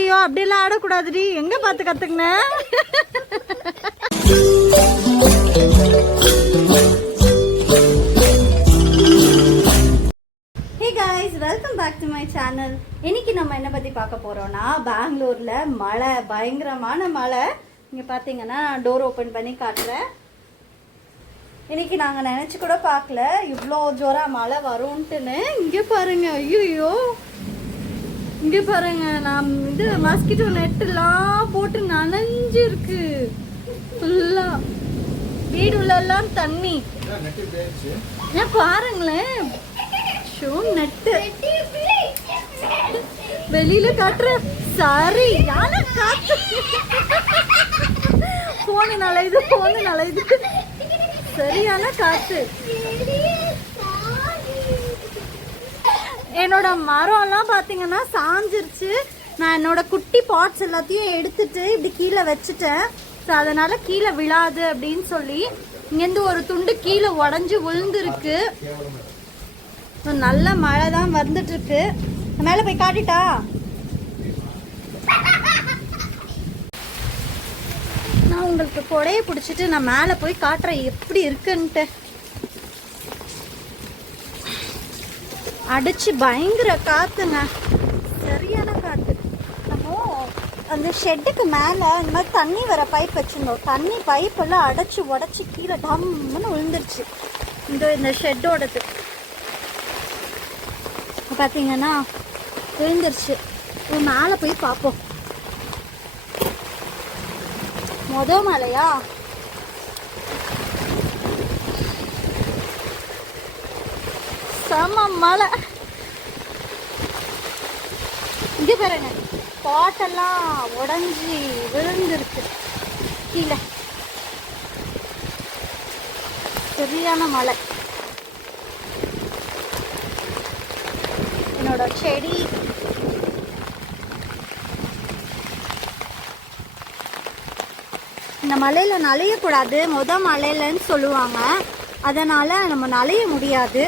ஐயோ அப்படியெல்லாம் ஆடக்கூடாதுடி. எங்க பார்த்து கத்துக்கின? Hey guys, welcome back to my channel. இன்னைக்கு நம்ம என்ன பத்தி பார்க்க போறோம்னா, பெங்களூர்ல மழை, பயங்கரமான மழை. இங்க பாத்தீங்கன்னா டோர் ஓபன் பண்ணி காட்டுறேன். இன்னைக்கு நாங்க நினைச்சு கூட பார்க்கல இவ்வளோ ஜோரா மழை வரும்ட்டுன்னு. இங்க பாருங்க, ஐயோ இங்க பாருங்க, நான் இது மஸ்கிட்டோ நெட் எல்லாம் போட்டு நனைஞ்சு இருக்கு ஃபுல்லா. வீடு உள்ள எல்லாம் தண்ணி. பாருங்களேன், ஷோ நெட்டு வெளியில காட்டுற. சாரி, யார காத்து போன நலையுது சரியான காத்து. என்னோட மரம் எல்லாம் பாத்தீங்கன்னா சாஞ்சிருச்சு. நான் என்னோட குட்டி பாட்ஸ் எல்லாத்தையும் எடுத்துட்டு இப்படி கீழே வச்சுட்டேன். அதனால கீழே விழாது அப்படின்னு சொல்லி இங்கிருந்து ஒரு துண்டு கீழே உடஞ்சு விழுந்துருக்கு. நல்ல மழை தான் வந்துட்டு இருக்கு. மேல போய் காட்டிட்டா. நான் உங்களுக்கு கொடையை பிடிச்சிட்டு நான் மேல போய் காட்டுறேன் எப்படி இருக்குன்ட்டு. அடிச்சு பயங்கர காத்துங்க, சரியான காத்து. நம்ம அந்த ஷெட்டுக்கு மேல இந்த மாதிரி தண்ணி வர பைப் வச்சிருந்தோம். தண்ணி பைப் எல்லாம் அடைச்சு உடச்சி கீழே டம்னு விழுந்துருச்சு. இந்த ஷெட்டோடது பாத்தீங்கன்னா விழுந்துருச்சு. மேல போய் பார்ப்போம். மலையா செம மழை. இங்க பாருங்க, பாட்டெல்லாம் உடஞ்சி விழுந்துருக்கு கீழே. சரியான மழை. என்னோட செடி இந்த மலையில நனையக்கூடாது, மலையிலன்னு சொல்லுவாங்க. அதனால நம்ம நனைய முடியாது.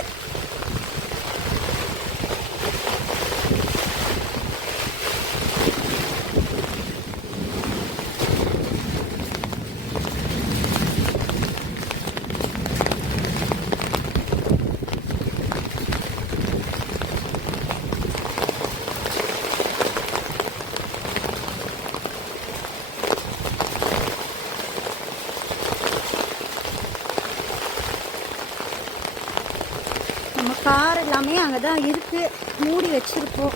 கார் எல்லாமே அங்கதான் இருக்கு, மூடி வச்சிருப்போம்.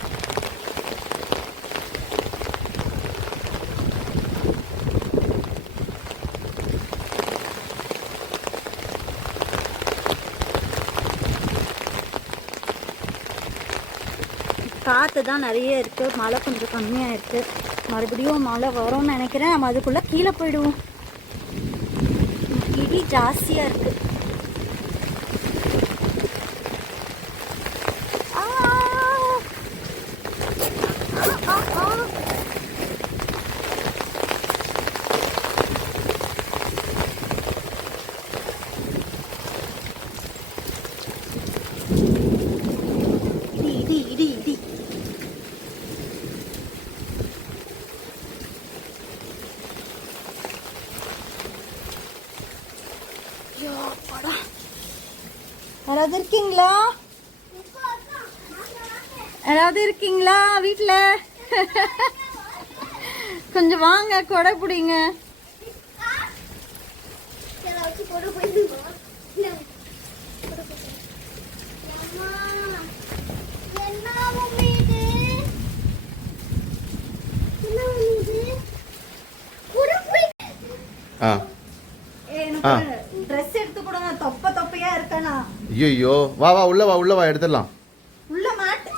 காத்து தான் நிறைய இருக்கு, மழை கொஞ்சம் கம்மியா இருக்கு. மறுபடியும் மழை வரும்னு நினைக்கிறேன். நம்ம அதுக்குள்ள கீழே போயிடுவோம். இடி ஜாஸ்தியா இருக்கு. யாராவது இருக்கீங்களா? யாராவது இருக்கீங்களா வீட்டுல? கொஞ்சம் வாங்க, கொடை பிடிங்க. ட்ரெஸ் எடுத்து கொடுங்க, தொப்பையா இருக்கனா. ஐயோ, வா உள்ள வா எடுத்துடலாம். உள்ள மாட்டு.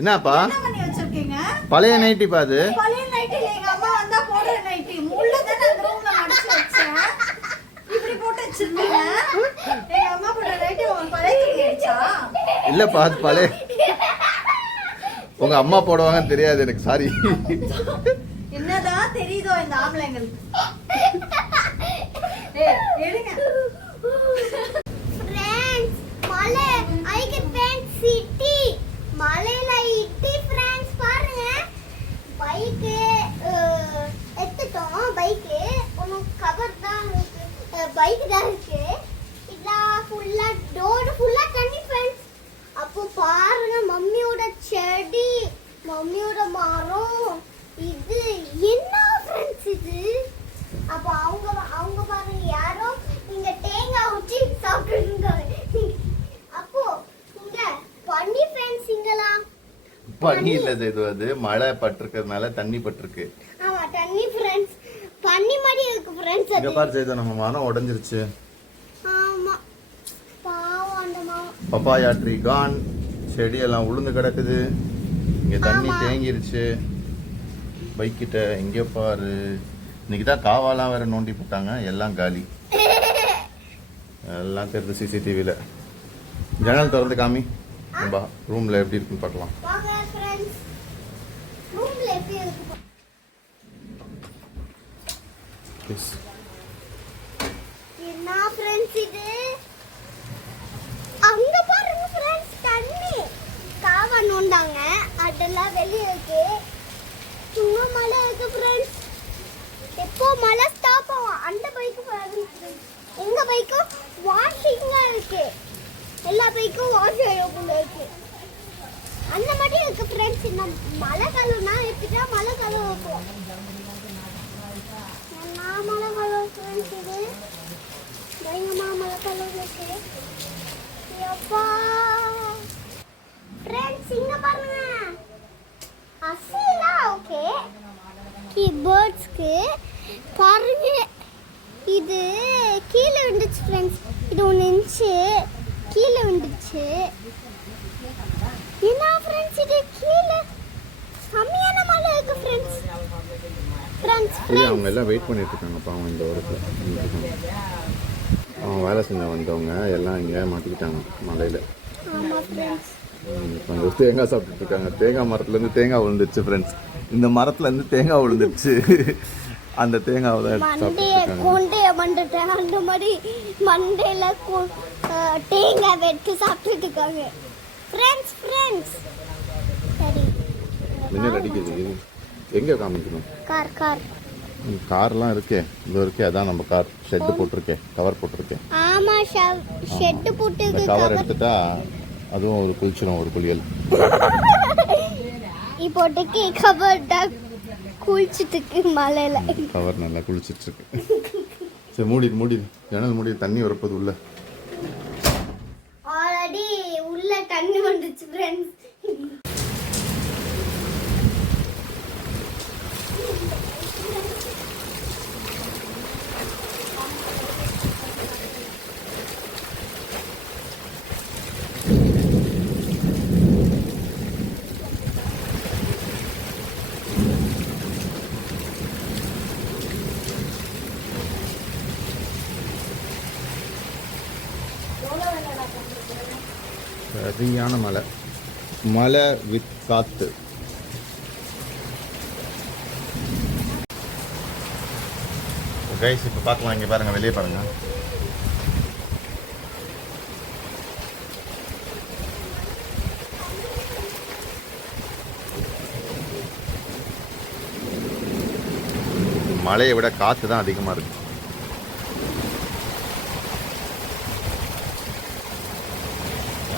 என்னப்பா என்ன பண்ணி வச்சிருக்கீங்க? பழைய நைட்டி பாது. பழைய நைட்டி எங்க அம்மா வந்தா போடுற நைட்டி. முள்ள தான அந்த ரூம்ல மடிச்சு வச்சேன். இப்படி போட்டு வச்சிருக்கீங்க. எங்க அம்மா போடுற நைட்டி உங்க பழைய நைட்டியா? இல்லப்பா, அது பழைய. உங்க அம்மா போடுவாங்கன்னு தெரியாது எனக்கு, சாரி. என்னதான் தெரியுதோ இந்த ஆம்பளைங்களுக்கு. எடுங்க. ஃப்ரெண்ட்ஸ், மலை ஐகர் பேண்ட் சிட்டி மலையில இட்டி ஃப்ரெண்ட்ஸ் பாருங்க. பனி இல்ல சேது, அது மழை பட்டிருக்கிறதுனால தண்ணி பட்டிருக்கு. ஆமா தண்ணி ஃப்ரெண்ட்ஸ், பனி மாதிரி இருக்கு ஃப்ரெண்ட்ஸ். இங்க பாரு சேது, நம்ம மரம் உடைஞ்சிருச்சு. ஆமா பாவம் அந்த மரம். பப்பாயா ட்ரீ கான், செடி எல்லாம் உளுந்து கிடக்குது. இங்க தண்ணி தேங்கிருச்சு பைக் கிட்ட. இங்க பாரு, இன்னைக்கு தான் காவாலாம் வேற நோண்டி போட்டாங்க, எல்லாம் காலி. எல்லாம் தெரியுது சிசிடிவில. ஜன்னல் திறந்து காமி, நம்ம ரூம்ல எப்படி இருக்குன்னு பார்க்கலாம். வாங்க ஃப்ரெண்ட்ஸ், ரூம்ல எப்படி இருக்கு Yes. என்ன ஃப்ரெண்ட்ஸ் இது? அங்க பாருங்க ஃப்ரெண்ட்ஸ், தண்ணி காவா நோண்டாங்க, அதெல்லாம் வெளிய இருக்கு. சும்மா மழை இருக்கு ஃப்ரெண்ட்ஸ். எப்போ மழை ஸ்டாப் ஆகும்? அந்த பைக்கு பாருங்க, எங்க பைக்கும் வாஷிங்கா இருக்கு. எல்லா பைக்கும் வாஷ் ஆகும் இருக்கு. அந்த மாதிரி இருக்கு ஃப்ரெண்ட்ஸ். இந்த மழை காலம்னா எப்படின்னா மழை காலம் இருக்கும். என்ன மழை காலம் ஃப்ரெண்ட்ஸ் இது? பயங்கரமா மழை காலம் இருக்கு. எப்பா ஃப்ரெண்ட்ஸ், இங்க பாருங்க, அசிலா ஓகே கீபோர்ட்ஸ்க்கு பாருங்க. இது கீழே விழுந்துச்சு ஃப்ரெண்ட்ஸ். இது 1 இன்ச்சு கீழே விழுந்துச்சு. என்ன ஃப்ரெண்ட்ஸ் இது? கீழே செம்மையான மழை இருக்கு ஃப்ரெண்ட்ஸ். அவங்க எல்லாம் வெயிட் பண்ணிட்டு இருக்காங்க பாவம். இந்த வருஷம் அவங்க வேலை செஞ்ச வந்தவங்க எல்லாம் இங்கே மாட்டிக்கிட்டாங்க மழையில. ஆமா ஃப்ரெண்ட்ஸ், கொஞ்சம் தேங்காய் சாப்பிட்டுட்டு இருக்காங்க. தேங்காய் மரத்துலேருந்து தேங்காய் விழுந்துருச்சு ஃப்ரெண்ட்ஸ். இந்த மரத்துலேருந்து தேங்காய் விழுந்துருச்சு. அந்த தேங்காவை தான் எடுத்து மண்டைய சாப்பிட்டுருக்காங்க. கொண்டைய மண்டுட்டேன். அந்த மாதிரி மண்டையில தேங்காய் வெட்டி சாப்பிட்டுட்டு இருக்காங்க ஃப்ரெண்ட்ஸ். சரி, மின்னல் அடிக்குது. எங்கே காமிக்கணும்? கார் கார்லாம் இருக்கே, இது இருக்கே. அதான் நம்ம கார் ஷெட்டு போட்டிருக்கேன், கவர் போட்டிருக்கேன். ஆமா ஷெட் போட்டு இந்த கவர் எடுத்துட்டா அதுவும் ஒரு குளிச்சிடும், ஒரு குளியல். இப்போதைக்கு கவர் குளிச்சுட்டு இருக்கு மழையில. கவர் நல்லா குளிச்சிட்டு இருக்கு. சரி மூடிடு ஜன்னல் மூடி, தண்ணி வரப்போது உள்ள. ஆல்ரெடி உள்ள தண்ணி வந்துச்சு ஃப்ரெண்ட்ஸ். சரியான மழை வித் காத்து. கைஸ் இப்போ பார்க்கலாம். இங்கே பாருங்க, வெளியே பாருங்க. மழையை விட காற்று தான் அதிகமாக இருக்கு.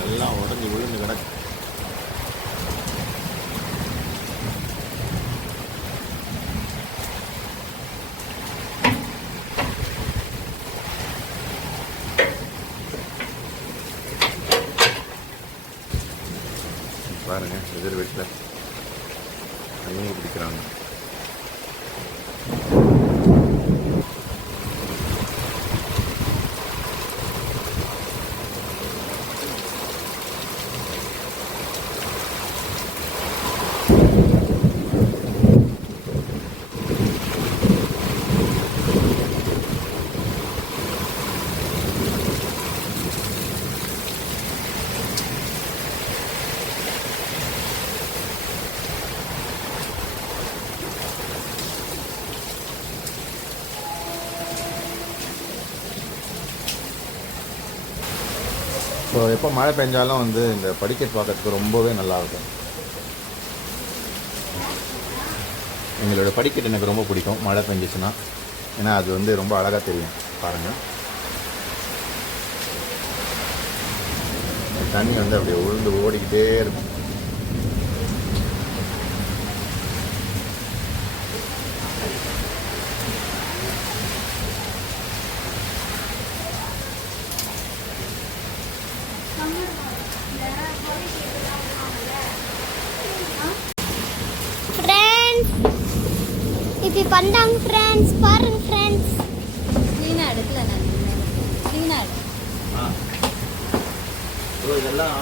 எல்லாம் உடஞ்சி விழுந்து கிடக்கு. பாருங்க, எதிர் வீட்டில் தண்ணி பிடிக்கிறாங்க. ஸோ எப்போ மழை பெஞ்சாலும் வந்து இந்த படிக்கட் பார்க்கறதுக்கு ரொம்பவே நல்லாயிருக்கும். எங்களோட படிக்கட்டு எனக்கு ரொம்ப பிடிக்கும் மழை பெஞ்சிச்சுன்னா. ஏன்னா அது வந்து ரொம்ப அழகாக தெரியும். பாருங்கள், தண்ணி வந்து அப்படியே உழுந்து ஓடிக்கிட்டே இருக்கும். இப்படி பண்ணாங்க ஃப்ரெண்ட்ஸ், பாருங்க ஃப்ரெண்ட்ஸ். க்ளீனாக எடுக்கல நான், க்ளீனாக எடு. இதெல்லாம்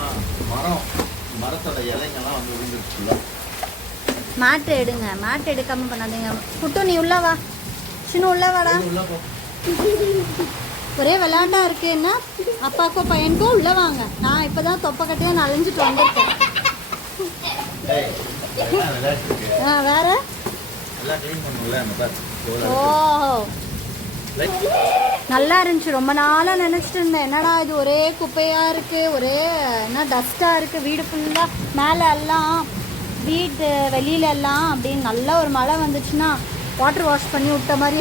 மரத்தோட இலைங்கெல்லாம் வந்து விழுந்துருச்சுல. மேட் எடுங்க, மேட் எடுக்காமல் பண்ணாதீங்க. குட்டு நீ உள்ள வா, சின்ன உள்ள வாடா. உள்ள போ. ஒரே விளையாண்டா இருக்குன்னா அப்பாவுக்கும் பையனுக்கும் உள்ள வாங்க. நான் இப்பதான் தொப்பை கட்டி தான் நனைஞ்சிட்டு வந்திருக்கேன். ஏய், இதெல்லாம் விளையாட்டு இருக்கு. வேற எல்லாம் க்ளீன் பண்ணும்ல நம்ம பாரு. ஓ நல்லா இருந்துச்சு. ரொம்ப நாளாக நினச்சிட்டு இருந்தேன், என்னடா இது ஒரே குப்பையாக இருக்குது, ஒரே என்ன டஸ்ட்டாக இருக்குது, வீடு ஃபுல்லாக மேலே எல்லாம் வீட்டு வெளியில எல்லாம் அப்படின்னு. நல்ல ஒரு மழை வந்துச்சுன்னா வாட்டர் வாஷ் பண்ணி விட்ட மாதிரி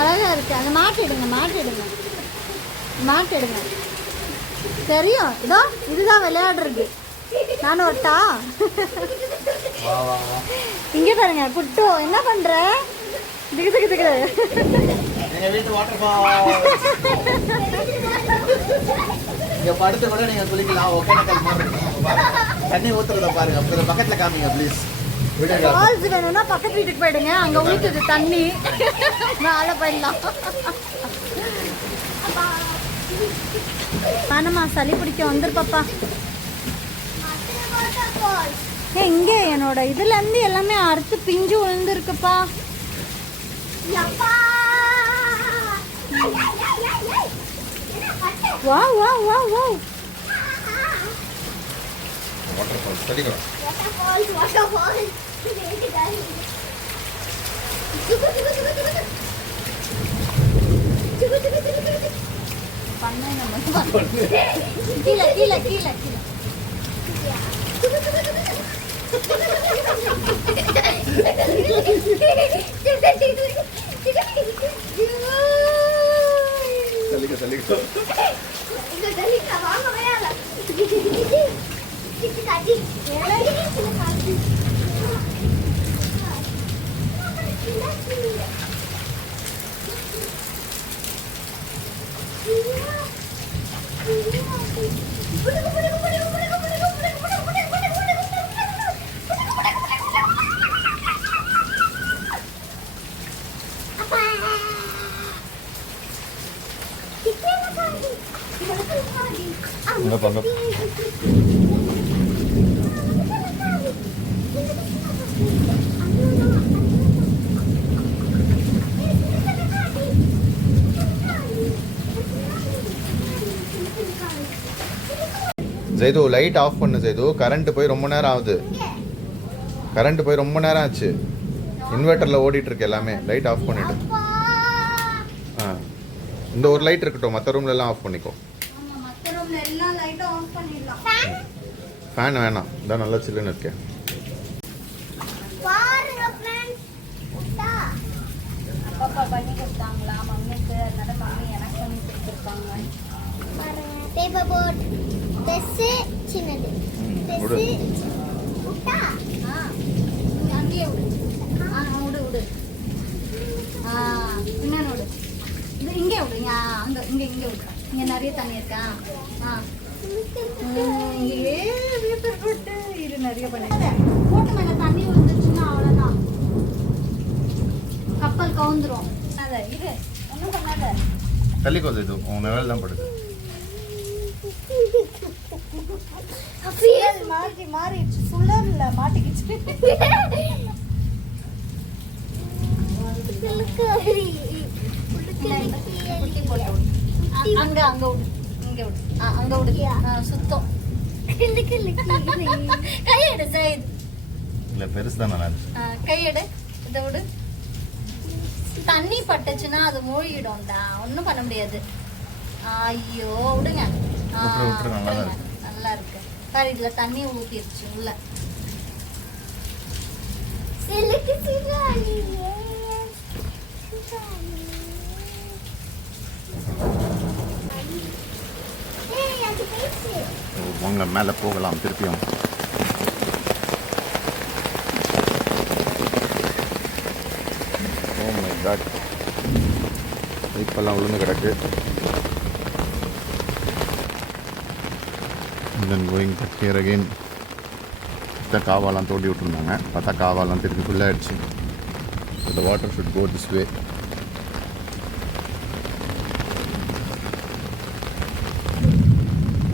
அழகாக இருக்குது. அந்த மேட் எடுங்க, மேட் எடுங்க, மேட் எடுங்க. தெரியும், இதோ இதுதான் விளையாடுறது. நானும் ஒட்டா இங்கே பாருங்க. குட்டு என்ன பண்ணுற? திகு திகு திகு. எங்க வீட்டு வாட்டர் ஃபால். இங்க படுத்து கூட நீங்க குளிக்கலாம். ஒகேனக்கல் மாதிரி இருக்கும். தண்ணி ஊத்துறத பாருங்க. அப்படியே பக்கத்துல காமிங்க ப்ளீஸ். ஃபால்ஸ் வேணும்னா பக்கத்து வீட்டுக்கு போயிடுங்க, அங்க ஊத்துது தண்ணி, மேலே போயிடலாம். வேணாமா, சளி பிடிக்க வந்துரு பாப்பா. இங்கே என்னோட இதுல இருந்து எல்லாமே அறுத்து பிஞ்சு விழுந்துருக்குப்பா. வா வா வா வா. வாட்டர் ஃபால் தடிக்கலாம். Waterfall. பண்ண நம்ம கீழே கீழே கீழே கீழே. தள்ளிக்க தள்ளிக்க. என்ன பண்ண? ஜெய்து லைட் ஆஃப் பண்ணு ஜெய்து. கரண்ட் போய் ரொம்ப நேரம் ஆகுது. கரண்ட் போய் ரொம்ப நேரம் ஆச்சு. இன்வெர்ட்டரில் ஓடிட்டு இருக்கு எல்லாமே. லைட் ஆஃப் பண்ணிட்டு. இந்த ஒரு லைட் இருக்கட்டும், மற்ற ரூம்ல எல்லாம் ஆஃப் பண்ணிக்கோ. ஃபேன் வேணாம், இதான் நல்லா சில்லுன்னு இருக்கேன். அப்பா பண்ணி கொடுத்தாங்களா மம்மிக்கு, அதனால மம்மி எனக்கு பண்ணி கொடுத்துருக்காங்க. பேப்பர் போட் பெருசு சின்னது பெருசு முட்டா. அங்கேயே விடு. விடு விடு. இன்னொன்று விடு. இது இங்கே விடுங்க. அங்கே இங்கே இங்கே விடு. இங்கே நிறைய தண்ணி இருக்கா? இங்கே பேப்பர் போட்டு இது நிறைய பண்ணிட்டேன். போட்டு மேலே தண்ணி விழுந்துச்சுன்னா அவ்வளோதான், கப்பல் கவுந்துரும். அதை இது ஒன்றும் பண்ணாத. தள்ளிக்கோ இது உன் நிழல் தான் படுது. மாறி மாறிடுச்சு, சுழல்ல மாட்டிக்கிச்சு. அங்க அங்க விடு, இங்க விடு, அங்க விடு. சுத்தம். கையெடு சைடு. இல்ல பெருசு தான் நல்லா இருந்துச்சு. கையெடு, இதை விடு. தண்ணி பட்டுச்சுன்னா அது மூழ்கிடும்டா, ஒன்றும் பண்ண முடியாது. ஐயோ விடுங்க. விட்டுரு, நல்லா தான் இருக்கு. நல்லா இருக்கு பாரு, இதுல தண்ணி ஊத்திருச்சு உள்ள. வாங்க மேலே போகலாம் திருப்பியும். ஓ மை காட், இப்பெல்லாம் விழுந்து கிடக்கு. தென் கோயிங் பேக் ஹியர் அகெயின். காவாலாம் தோண்டி விட்டுருந்தாங்க, பார்த்தா காவாலாம் திருப்பி ஃபுல்லாகிடுச்சு. So the water should go this way.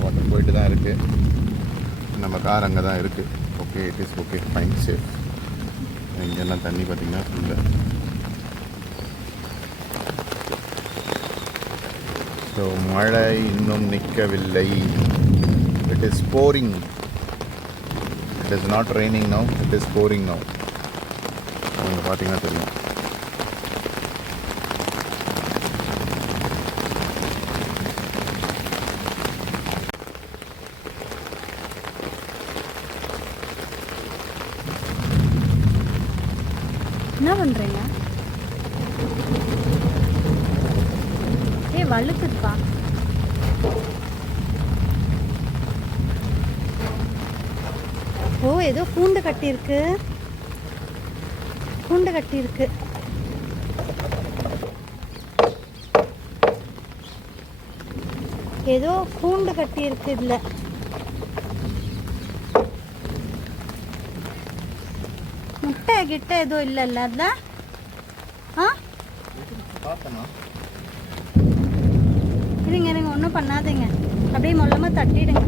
Water போயிட்டு தான் இருக்கு. நம்ம கார் அங்கே தான் இருக்கு. Okay, it is okay, fine, safe. இங்கெல்லாம் தண்ணி பார்த்தீங்கன்னா ஃபுல்லு. ஸோ மழை இன்னும் நிற்கவில்லை. It is pouring. It is not raining now, it is pouring now. அவங்க பார்த்தீங்கன்னா தெரியும். என்ன பண்றீங்க? வழுக்குதுப்பா. ஓ, ஏதோ கூண்டு கட்டியிருக்கு. கூண்டு கட்டியிருக்கு. ஏதோ கூண்டு கட்டியிருக்கு. இதுல முட்டை கிட்ட ஏதோ இல்லைல்ல அதுல? இருங்க இருங்க, ஒன்றும் பண்ணாதீங்க, அப்படியே மொல்லமாக தட்டிடுங்க.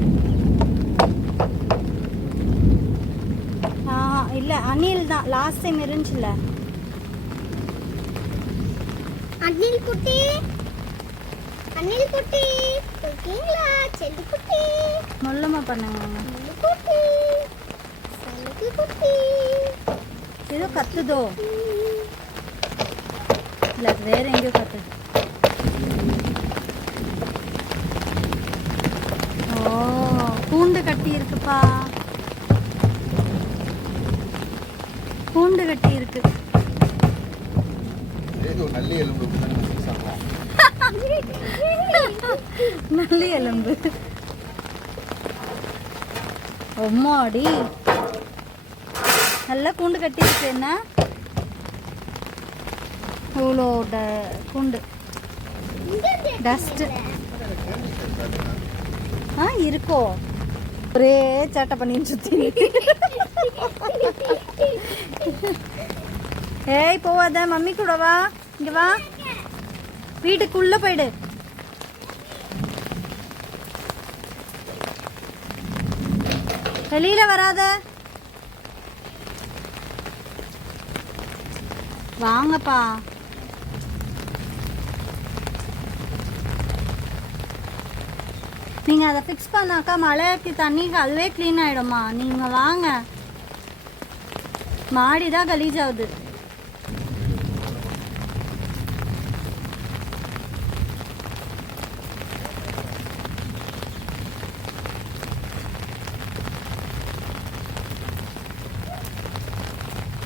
இல்லை, அணில் தான் லாஸ்ட் டைம் இருந்துச்சுல்ல. அணில் குட்டி, அணில் குட்டி இருக்கீங்களா? செல்ல குட்டி மொல்லமாக பண்ணுங்க. குட்டி, செல்ல குட்டி ஏதோ கத்துதோ? இல்லை, வேற எங்கேயோ கத்துது. ஓ, கூண்டு கட்டி இருக்குப்பா. கூண்டு கட்டி இருக்கு. நல்லி எலும்பு. நல்லி எலும்பு. அம்மாடி, நல்லா கூண்டு கட்டி இருக்கு. என்ன இவ்வளோ கூண்டு டஸ்ட் இருக்கோ? ஒரே சேட்டை பண்ணின்னு சுத்தி. ஏய், போவாத, மம்மி கூட வா. இங்க வா, வீட்டுக்குள்ள போயிடு. வெளியில வராத. வாங்கப்பா. நீங்க அதை ஃபிக்ஸ் பண்ணாக்கா மழைக்கு தண்ணிக்கு அதுவே க்ளீன் ஆயிடுமா? நீங்க வாங்க. மாடிதான் கலீஜ் ஆகுது.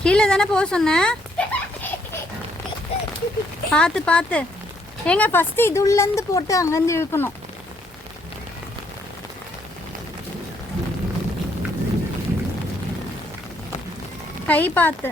கீழே தானே போக சொன்னேன். பார்த்து பார்த்து. ஏங்க, ஃபர்ஸ்ட் இது உள்ளேருந்து போட்டு அங்கேருந்து இழுக்கணும். கை பார்த்து.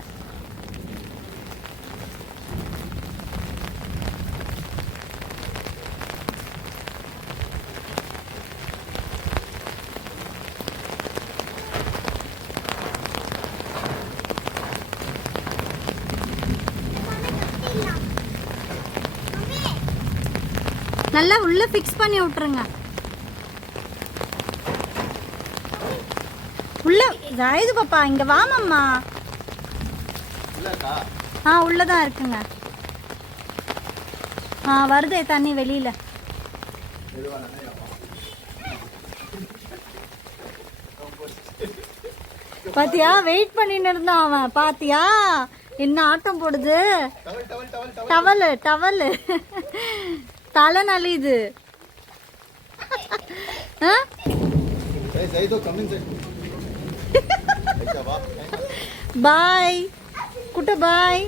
நல்லா உள்ள ஃபிக்ஸ் பண்ணி விட்டுருங்க. உள்ள ராயுது பாப்பா. இங்க வாமம்மா. உள்ளதான் இருக்குங்க. வருதே தண்ணி வெளியில. பாத்தியா, வெயிட் பண்ணிட்டு இருந்தான் அவன். பாத்தியா என்ன ஆட்டம் போடுது. டவலு டவலு தலை நலியுது. பாய் குட்ட, பாய்.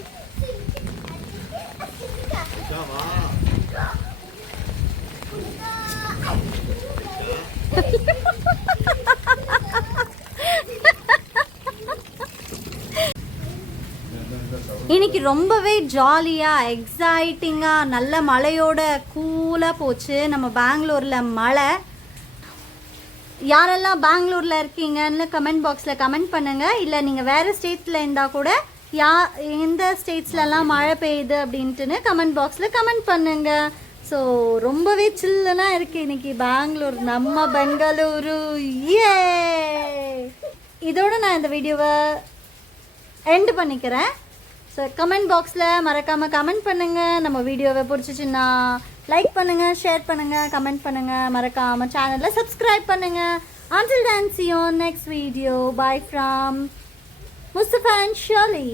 இன்னைக்கு ரொம்பவே ஜாலியாக எக்ஸைட்டிங்காக நல்ல மழையோட கூலாக போச்சு நம்ம பெங்களூரில் மழை. யாரெல்லாம் பெங்களூரில் இருக்கீங்கன்னு கமெண்ட் பாக்ஸில் கமெண்ட் பண்ணுங்கள். இல்லை நீங்கள் வேறு ஸ்டேட்டில் இருந்தால் கூட எந்த ஸ்டேட்ஸ்லலாம் மழை பெய்யுது அப்படின்ட்டுன்னு கமெண்ட் பாக்ஸில் கமெண்ட் பண்ணுங்க. ஸோ ரொம்பவே சில்லுனா இருக்குது இன்னைக்கு பெங்களூர், நம்ம பெங்களூரு. ஏ இதோட நான் இந்த வீடியோவை எண்ட் பண்ணிக்கிறேன். ஸோ கமெண்ட் பாக்ஸில் மறக்காமல் கமெண்ட் பண்ணுங்கள். நம்ம வீடியோவை பிடிச்சிச்சின்னா லைக் பண்ணுங்கள், ஷேர் பண்ணுங்கள், கமெண்ட் பண்ணுங்கள். மறக்காமல் சேனலில் சப்ஸ்கிரைப் பண்ணுங்கள். Until then, see you on next video. Bye from Mustafa and Shirley.